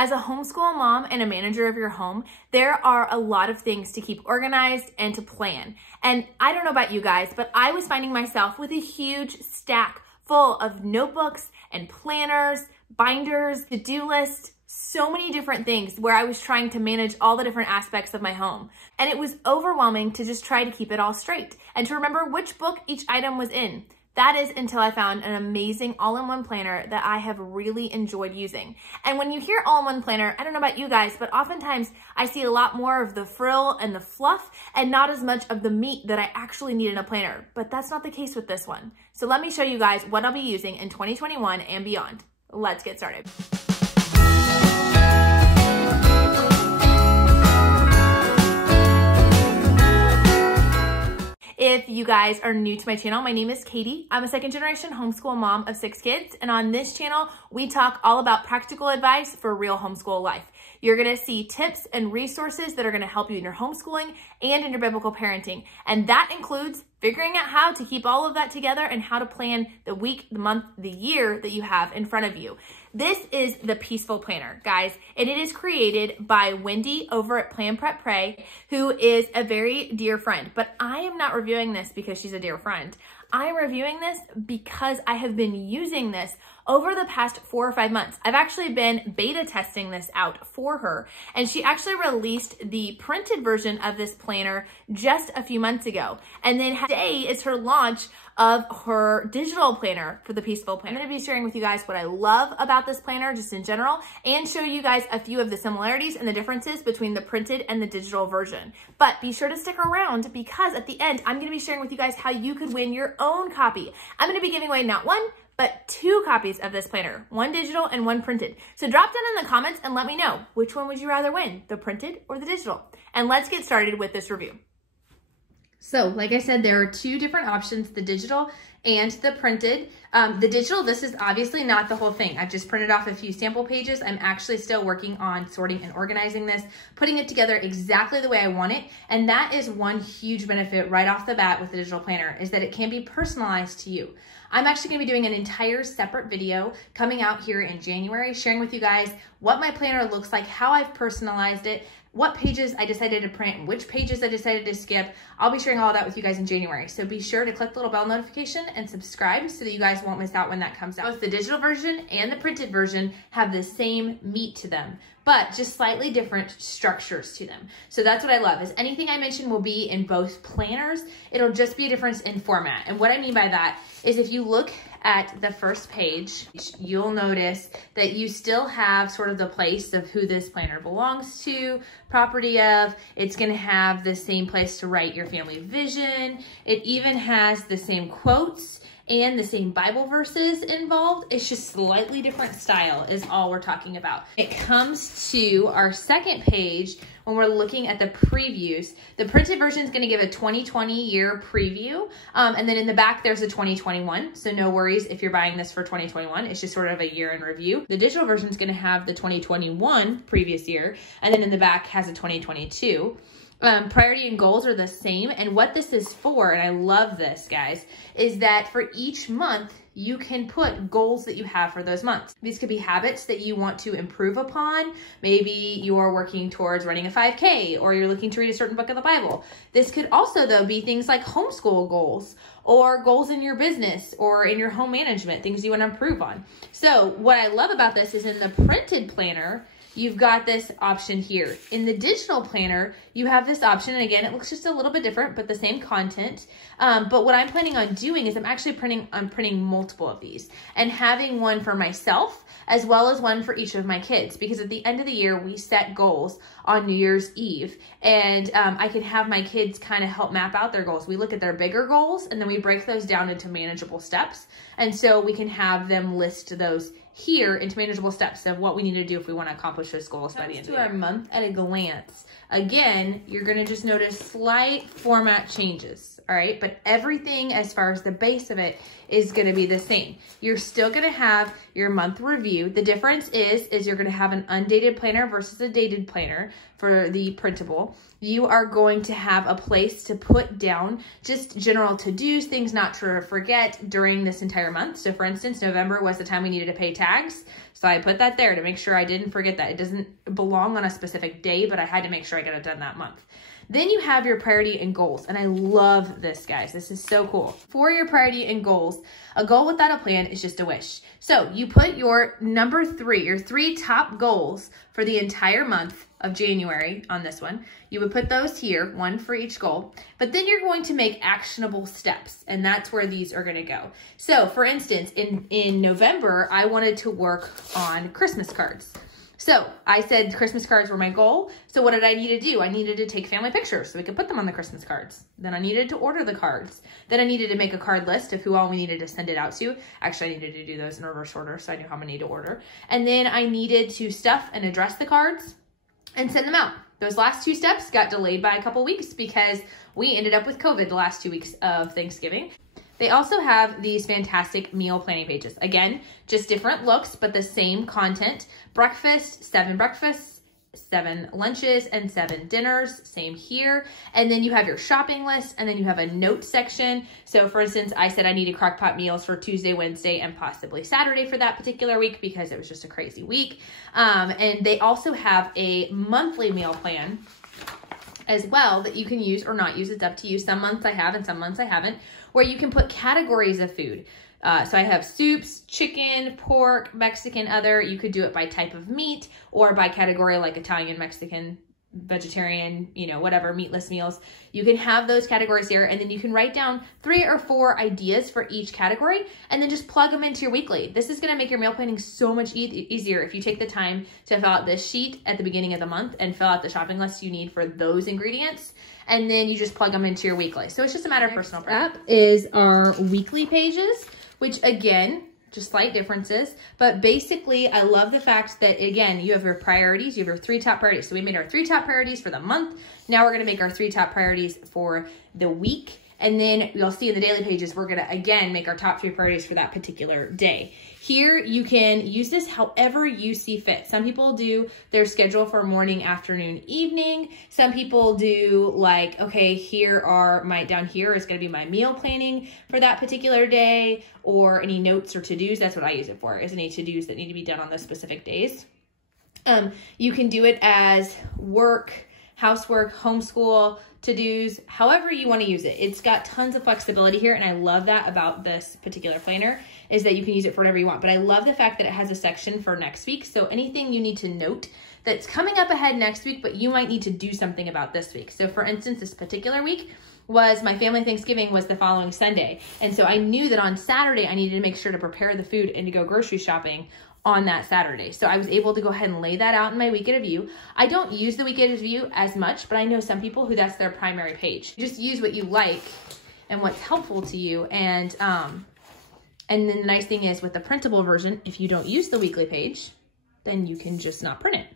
As a homeschool mom and a manager of your home, there are a lot of things to keep organized and to plan. And I don't know about you guys, but I was finding myself with a huge stack full of notebooks and planners, binders, to-do lists, so many different things where I was trying to manage all the different aspects of my home. And it was overwhelming to just try to keep it all straight and to remember which book each item was in. That is until I found an amazing all-in-one planner that I have really enjoyed using. And when you hear all-in-one planner, I don't know about you guys, but oftentimes I see a lot more of the frill and the fluff and not as much of the meat that I actually need in a planner. But that's not the case with this one. So let me show you guys what I'll be using in 2021 and beyond. Let's get started. If you guys are new to my channel, my name is Katie. I'm a second-generation homeschool mom of 6 kids, and on this channel, we talk all about practical advice for real homeschool life. You're gonna see tips and resources that are gonna help you in your homeschooling and in your biblical parenting, and that includes figuring out how to keep all of that together and how to plan the week, the month, the year that you have in front of you. This is the Peaceful Planner, guys, and it is created by Wendy over at Plan Prep Pray, who is a very dear friend. But I am not reviewing this because she's a dear friend. I'm reviewing this because I have been using this over the past 4 or 5 months. I've actually been beta testing this out for her, and she actually released the printed version of this planner just a few months ago. And then today is her launch of her digital planner for the Peaceful Planner. I'm gonna be sharing with you guys what I love about this planner just in general and show you guys a few of the similarities and the differences between the printed and the digital version. But be sure to stick around because at the end, I'm gonna be sharing with you guys how you could win your own copy. I'm gonna be giving away not 1, but 2 copies of this planner, 1 digital and 1 printed. So drop down in the comments and let me know, which one would you rather win, the printed or the digital? And let's get started with this review. So, like I said, there are 2 different options, the digital and the printed. The digital, this is obviously not the whole thing. I've just printed off a few sample pages. I'm actually still working on sorting and organizing this, putting it together exactly the way I want it. And that is one huge benefit right off the bat with the digital planner, is that it can be personalized to you. I'm actually gonna be doing an entire separate video coming out here in January, sharing with you guys what my planner looks like, how I've personalized it, what pages I decided to print, and which pages I decided to skip. I'll be sharing all that with you guys in January. So be sure to click the little bell notification and subscribe so that you guys won't miss out when that comes out. Both the digital version and the printed version have the same meat to them, but just slightly different structures to them. So that's what I love, is anything I mention will be in both planners. It'll just be a difference in format. And what I mean by that is if you look at the first page, you'll notice that you still have sort of the place of who this planner belongs to, property of. It's gonna have the same place to write your family vision. It even has the same quotes and the same Bible verses involved. It's just slightly different style is all we're talking about. It comes to our second page when we're looking at the previews. The printed version is gonna give a 2020 year preview. And then in the back, there's a 2021. So no worries if you're buying this for 2021, it's just sort of a year in review. The digital version is gonna have the 2021 previous year, and then in the back has a 2022. Priority and goals are the same. And what this is for, and I love this, guys, is that for each month, you can put goals that you have for those months. These could be habits that you want to improve upon. Maybe you're working towards running a 5K, or you're looking to read a certain book of the Bible. This could also, though, be things like homeschool goals, or goals in your business or in your home management, things you want to improve on. So what I love about this is in the printed planner, you've got this option here. In the digital planner, you have this option, and again, it looks just a little bit different, but the same content. But what I'm planning on doing is I'm printing multiple of these and having one for myself as well as one for each of my kids, because at the end of the year, we set goals on New Year's Eve, and I can have my kids kind of help map out their goals. We look at their bigger goals, and then we break those down into manageable steps. And so we can have them list those here into manageable steps of what we need to do if we want to accomplish those goals by the end of the year. Our month at a glance. Again, you're going to just notice slight format changes, all right? But everything as far as the base of it is going to be the same. You're still going to have your month review. The difference is you're going to have an undated planner versus a dated planner for the printable. You are going to have a place to put down just general to-dos, things not to forget during this entire month. So for instance, November was the time we needed to pay tax. tags. So I put that there to make sure I didn't forget that. It doesn't belong on a specific day, but I had to make sure I got it done that month. Then you have your priority and goals. And I love this, guys. This is so cool. For your priority and goals, a goal without a plan is just a wish. So you put your number 3, your 3 top goals for the entire month of January on this one. You would put those here, 1 for each goal, but then you're going to make actionable steps, and that's where these are gonna go. So for instance, in November, I wanted to work on Christmas cards. So I said Christmas cards were my goal. So what did I need to do? I needed to take family pictures so we could put them on the Christmas cards. Then I needed to order the cards. Then I needed to make a card list of who all we needed to send it out to. Actually, I needed to do those in reverse order so I knew how many to order. And then I needed to stuff and address the cards and send them out. Those last 2 steps got delayed by a couple weeks because we ended up with COVID the last 2 weeks of Thanksgiving. They also have these fantastic meal planning pages. Again, just different looks, but the same content. Breakfast, 7 breakfasts, 7 lunches, and 7 dinners. Same here. And then you have your shopping list, and then you have a note section. So for instance, I said I needed crock-pot meals for Tuesday, Wednesday, and possibly Saturday for that particular week because it was just a crazy week. And they also have a monthly meal plan as well that you can use or not use. It's up to you. Some months I have and some months I haven't, where you can put categories of food. So I have soups, chicken, pork, Mexican, other. You could do it by type of meat or by category like Italian, Mexican, vegetarian, you know, whatever, meatless meals. You can have those categories here, and then you can write down 3 or 4 ideas for each category and then just plug them into your weekly. This is going to make your meal planning so much easier if you take the time to fill out this sheet at the beginning of the month and fill out the shopping list you need for those ingredients, and then you just plug them into your weekly. So it's just a matter of personal preference. Next up is our weekly pages, which again, just slight differences, but basically I love the fact that, again, you have your priorities, you have your 3 top priorities. So we made our 3 top priorities for the month. Now we're gonna make our 3 top priorities for the week. And then you'll see in the daily pages, we're gonna, again, make our top 3 priorities for that particular day. Here, you can use this however you see fit. Some people do their schedule for morning, afternoon, evening. Some people do like, okay, here are down here is gonna be my meal planning for that particular day, or any notes or to-dos. That's what I use it for, is any to-dos that need to be done on those specific days. You can do it as work, housework, homeschool, to-dos, however you want to use it. It's got tons of flexibility here, and I love that about this particular planner, is that you can use it for whatever you want. But I love the fact that it has a section for next week. So anything you need to note that's coming up ahead next week, but you might need to do something about this week. So for instance, this particular week was my family Thanksgiving was the following Sunday. And so I knew that on Saturday, I needed to make sure to prepare the food and to go grocery shopping on that Saturday. So I was able to go ahead and lay that out in my week at a view. I don't use the week at a view as much, but I know some people who that's their primary page. Just use what you like and what's helpful to you. And then the nice thing is with the printable version, if you don't use the weekly page, then you can just not print it.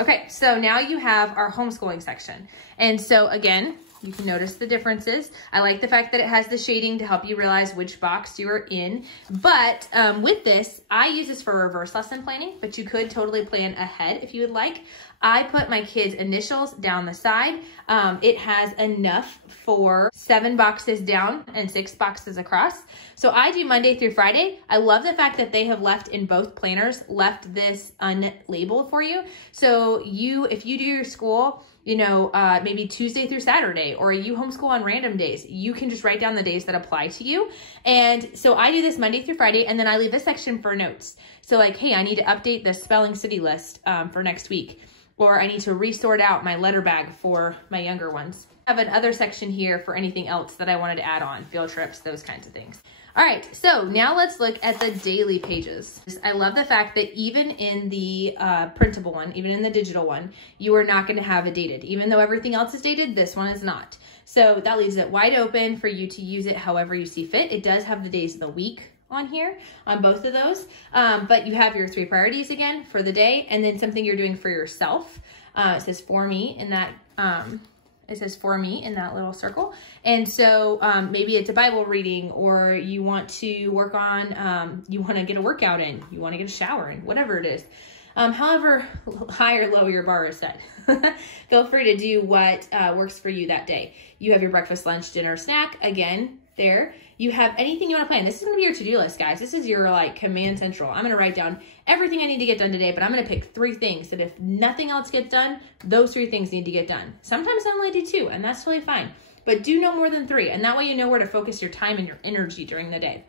Okay, so now you have our homeschooling section. And so again, you can notice the differences. I like the fact that it has the shading to help you realize which box you are in. But with this, I use this for reverse lesson planning, but you could totally plan ahead if you would like. I put my kids' initials down the side. It has enough for 7 boxes down and 6 boxes across. So I do Monday through Friday. I love the fact that they have left in both planners, left this unlabeled for you. So if you do your school, you know, maybe Tuesday through Saturday, or you homeschool on random days, you can just write down the days that apply to you. And so I do this Monday through Friday, and then I leave a section for notes. So like, hey, I need to update the spelling city list for next week, or I need to resort out my letter bag for my younger ones. I have another section here for anything else that I wanted to add on, field trips, those kinds of things. All right, so now let's look at the daily pages. I love the fact that even in the printable one, even in the digital one, you are not gonna have it dated. Even though everything else is dated, this one is not. So that leaves it wide open for you to use it however you see fit. It does have the days of the week on here, on both of those, but you have your 3 priorities again for the day, and then something you're doing for yourself. It says for me in that, it says for me in that little circle. And so maybe it's a Bible reading, or you want to work on, you want to get a workout in, you want to get a shower in, whatever it is. However high or low your bar is set. Feel free to do what works for you that day. You have your breakfast, lunch, dinner, snack. Again, there. You have anything you want to plan. This is going to be your to-do list, guys. This is your like command central. I'm going to write down everything I need to get done today, but I'm going to pick 3 things that if nothing else gets done, those 3 things need to get done. Sometimes I only do 2, and that's totally fine. But do no more than 3, and that way you know where to focus your time and your energy during the day.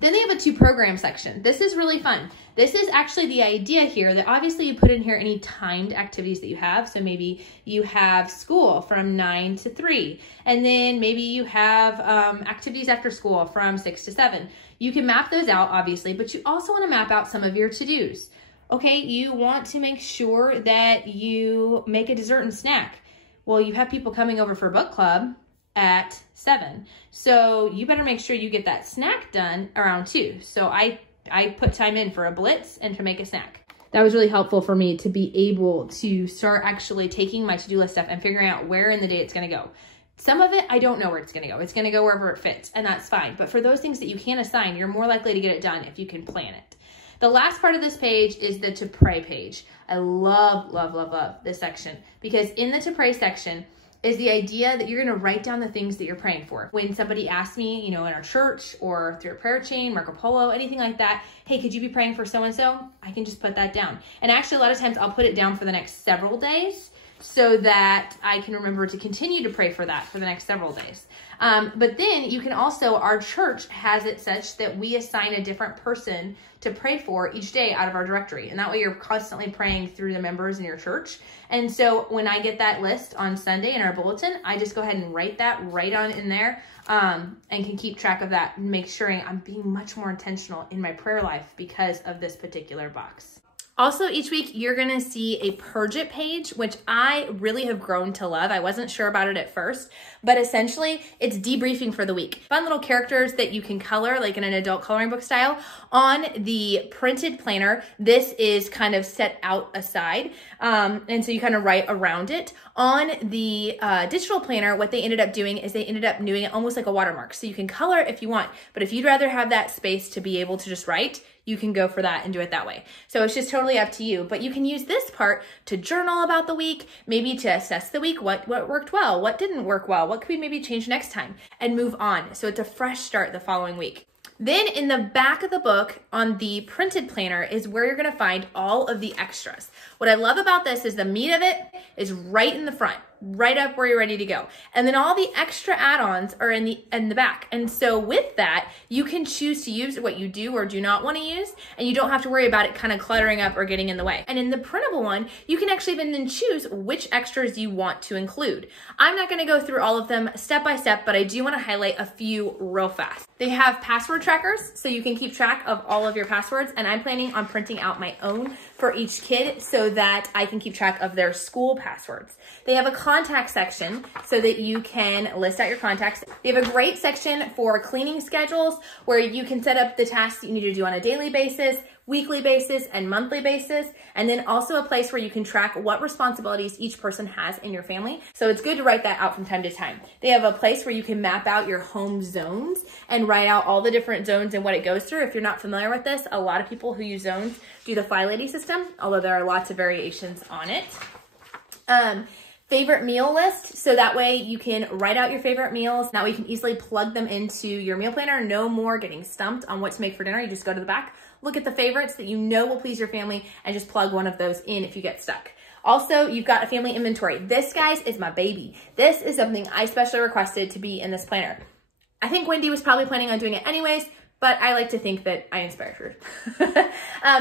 Then they have a to program section. This is really fun. This is actually the idea here that obviously you put in here any timed activities that you have. So maybe you have school from 9 to 3, and then maybe you have activities after school from 6 to 7. You can map those out, obviously, but you also want to map out some of your to-dos. Okay, you want to make sure that you make a dessert and snack. Well, you have people coming over for book club at 7. So you better make sure you get that snack done around 2. So I put time in for a blitz and to make a snack. That was really helpful for me to be able to start actually taking my to-do list stuff and figuring out where in the day it's going to go. Some of it, I don't know where it's going to go. It's going to go wherever it fits, and that's fine. But for those things that you can assign, you're more likely to get it done if you can plan it. The last part of this page is the to pray page. I love, love, love, love this section, because in the to pray section is the idea that you're going to write down the things that you're praying for. When somebody asks me, you know, in our church or through a prayer chain, Marco Polo, anything like that, hey, could you be praying for so-and-so? I can just put that down. And actually, a lot of times I'll put it down for the next several days so that I can remember to continue to pray for that for the next several days. But then you can also, our church has it such that we assign a different person to pray for each day out of our directory. And that way you're constantly praying through the members in your church. And so when I get that list on Sunday in our bulletin, I just go ahead and write that right on in there and can keep track of that and make sure I'm being much more intentional in my prayer life because of this particular box. Also, each week you're gonna see a Purge It page, which I really have grown to love. I wasn't sure about it at first, but essentially it's debriefing for the week. Fun little characters that you can color, like in an adult coloring book style. On the printed planner, this is kind of set out aside, and so you kind of write around it. On the digital planner, what they ended up doing is they ended up doing it almost like a watermark. So you can color if you want, but if you'd rather have that space to be able to just write, you can go for that and do it that way. So it's just totally up to you, but you can use this part to journal about the week, maybe to assess the week, what worked well, what didn't work well, what could we maybe change next time, and move on. So it's a fresh start the following week. Then in the back of the book on the printed planner is where you're gonna find all of the extras. What I love about this is the meat of it is right in the front, right up where you're ready to go. And then all the extra add-ons are in the back. And so with that, you can choose to use what you do or do not want to use, and you don't have to worry about it kind of cluttering up or getting in the way. And in the printable one, you can actually then choose which extras you want to include. I'm not going to go through all of them step by step, but I do want to highlight a few real fast. They have password trackers, so you can keep track of all of your passwords, and I'm planning on printing out my own for each kid so that I can keep track of their school passwords. They have a contact section so that you can list out your contacts. They have a great section for cleaning schedules where you can set up the tasks that you need to do on a daily basis, weekly basis, and monthly basis, and then also a place where you can track what responsibilities each person has in your family. So it's good to write that out from time to time. They have a place where you can map out your home zones and write out all the different zones and what it goes through. If you're not familiar with this, a lot of people who use zones do the Fly Lady system, although there are lots of variations on it. Favorite meal list, so that way you can write out your favorite meals. That way you can easily plug them into your meal planner. No more getting stumped on what to make for dinner. You just go to the back, look at the favorites that you know will please your family, and just plug one of those in if you get stuck. Also, you've got a family inventory. This, guys, is my baby. This is something I specially requested to be in this planner. I think Wendy was probably planning on doing it anyways, but I like to think that I inspired her.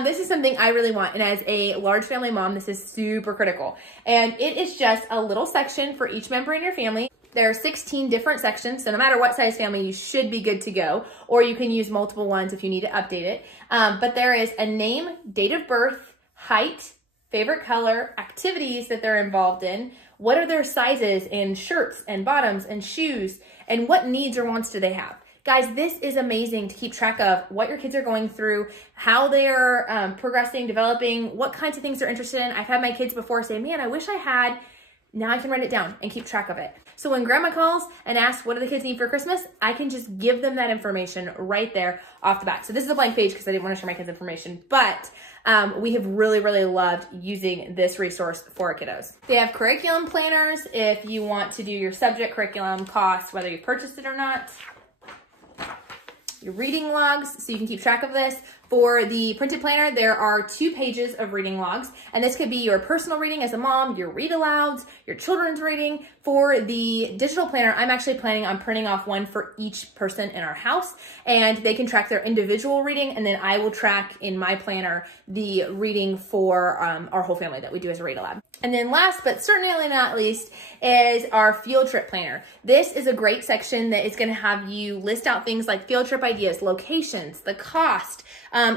This is something I really want, and as a large family mom, this is super critical. And it is just a little section for each member in your family. There are 16 different sections, so no matter what size family, you should be good to go, or you can use multiple ones if you need to update it. But there is a name, date of birth, height, favorite color, activities that they're involved in, what are their sizes in shirts and bottoms and shoes, and what needs or wants do they have. Guys, this is amazing to keep track of what your kids are going through, how they're progressing, developing, what kinds of things they're interested in. I've had my kids before say, man, I wish I had. Now I can write it down and keep track of it. So when grandma calls and asks, what do the kids need for Christmas? I can just give them that information right there off the bat. So this is a blank page because I didn't want to share my kids' information, but we have really, really loved using this resource for our kiddos. They have curriculum planners if you want to do your subject curriculum costs, whether you purchased it or not. your reading logs, so you can keep track of this. For the printed planner, there are 2 pages of reading logs, and this could be your personal reading as a mom, your read alouds, your children's reading. For the digital planner, I'm actually planning on printing off one for each person in our house, and they can track their individual reading, and then I will track in my planner the reading for our whole family that we do as a read aloud. And then last, but certainly not least, is our field trip planner. This is a great section that is going to have you list out things like field trip ideas, locations, the cost,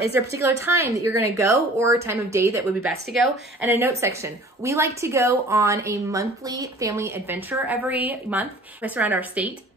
is there a particular time that you're going to go or a time of day that would be best to go, and a note section. We like to go on a monthly family adventure every month around our state.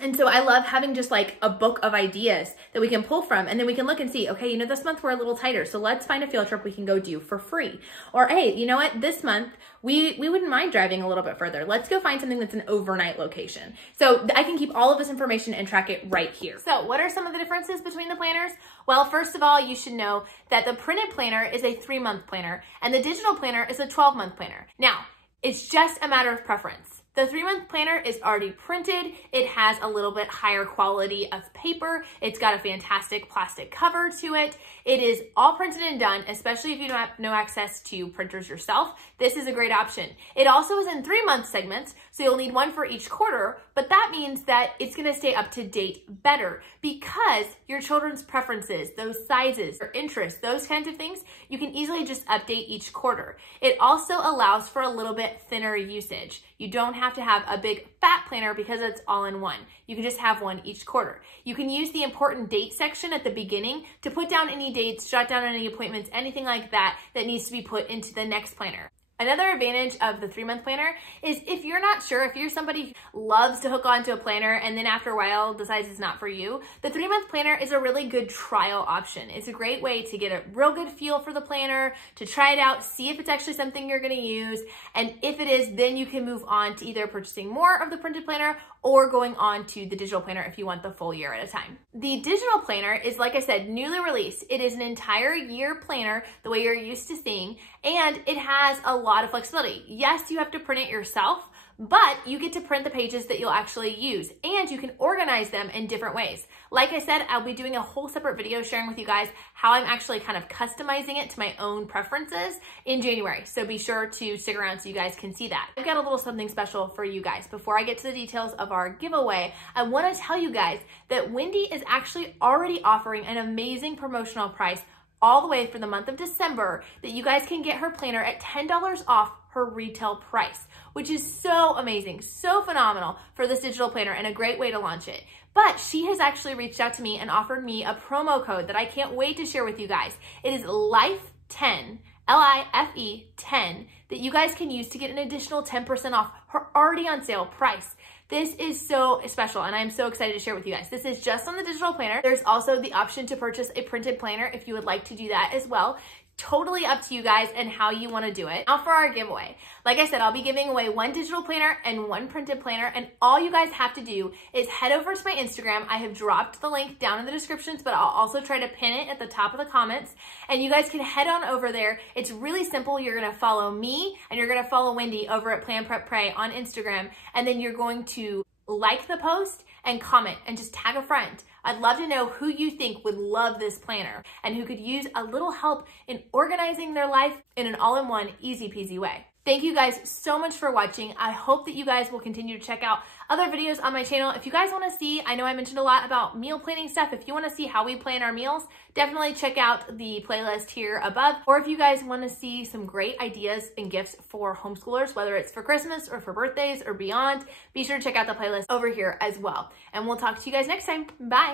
And so I love having just like a book of ideas that we can pull from, and then we can look and see, okay, you know, this month we're a little tighter, so let's find a field trip we can go do for free. Or, hey, you know what, this month we wouldn't mind driving a little bit further. Let's go find something that's an overnight location. So I can keep all of this information and track it right here. So what are some of the differences between the planners? Well, first of all, you should know that the printed planner is a 3-month planner and the digital planner is a 12-month planner. Now, it's just a matter of preference. The 3-month planner is already printed. It has a little bit higher quality of paper. It's got a fantastic plastic cover to it. It is all printed and done, especially if you don't have no access to printers yourself. This is a great option. It also is in 3-month segments, so you'll need one for each quarter, but that means that it's gonna stay up to date better because your children's preferences, those sizes, or interests, those kinds of things, you can easily just update each quarter. It also allows for a little bit thinner usage. You don't have to have a big fat planner because it's all in one. You can just have one each quarter. You can use the important date section at the beginning to put down any dates, jot down any appointments, anything like that that needs to be put into the next planner. Another advantage of the 3-month planner is if you're not sure, if you're somebody who loves to hook onto a planner and then after a while decides it's not for you, the 3-month planner is a really good trial option. It's a great way to get a real good feel for the planner, to try it out, see if it's actually something you're gonna use, and if it is, then you can move on to either purchasing more of the printed planner or going on to the digital planner if you want the full year at a time. The digital planner is, like I said, newly released. It is an entire year planner, the way you're used to seeing, and it has a lot of flexibility. Yes, you have to print it yourself, but you get to print the pages that you'll actually use, and you can organize them in different ways. Like I said, I'll be doing a whole separate video sharing with you guys how I'm actually kind of customizing it to my own preferences in January. So be sure to stick around so you guys can see that. I've got a little something special for you guys. Before I get to the details of our giveaway, I want to tell you guys that Wendy is actually already offering an amazing promotional price all the way for the month of December that you guys can get her planner at $10 off her retail price, which is so amazing, so phenomenal for this digital planner and a great way to launch it. But she has actually reached out to me and offered me a promo code that I can't wait to share with you guys. It is LIFE10, L-I-F-E 10, that you guys can use to get an additional 10% off her already on sale price. This is so special and I'm so excited to share with you guys. This is just on the digital planner. There's also the option to purchase a printed planner if you would like to do that as well. Totally up to you guys and how you want to do it. Now for our giveaway. Like I said, I'll be giving away one digital planner and one printed planner, and all you guys have to do is head over to my Instagram. I have dropped the link down in the descriptions, but I'll also try to pin it at the top of the comments, and you guys can head on over there. It's really simple. You're going to follow me and you're going to follow Wendy over at Plan Prep Pray on Instagram, and then you're going to like the post and comment and just tag a friend. I'd love to know who you think would love this planner and who could use a little help in organizing their life in an all-in-one, easy-peasy way. Thank you guys so much for watching. I hope that you guys will continue to check out other videos on my channel. If you guys want to see, I know I mentioned a lot about meal planning stuff. If you want to see how we plan our meals, definitely check out the playlist here above. Or if you guys want to see some great ideas and gifts for homeschoolers, whether it's for Christmas or for birthdays or beyond, be sure to check out the playlist over here as well. And we'll talk to you guys next time. Bye.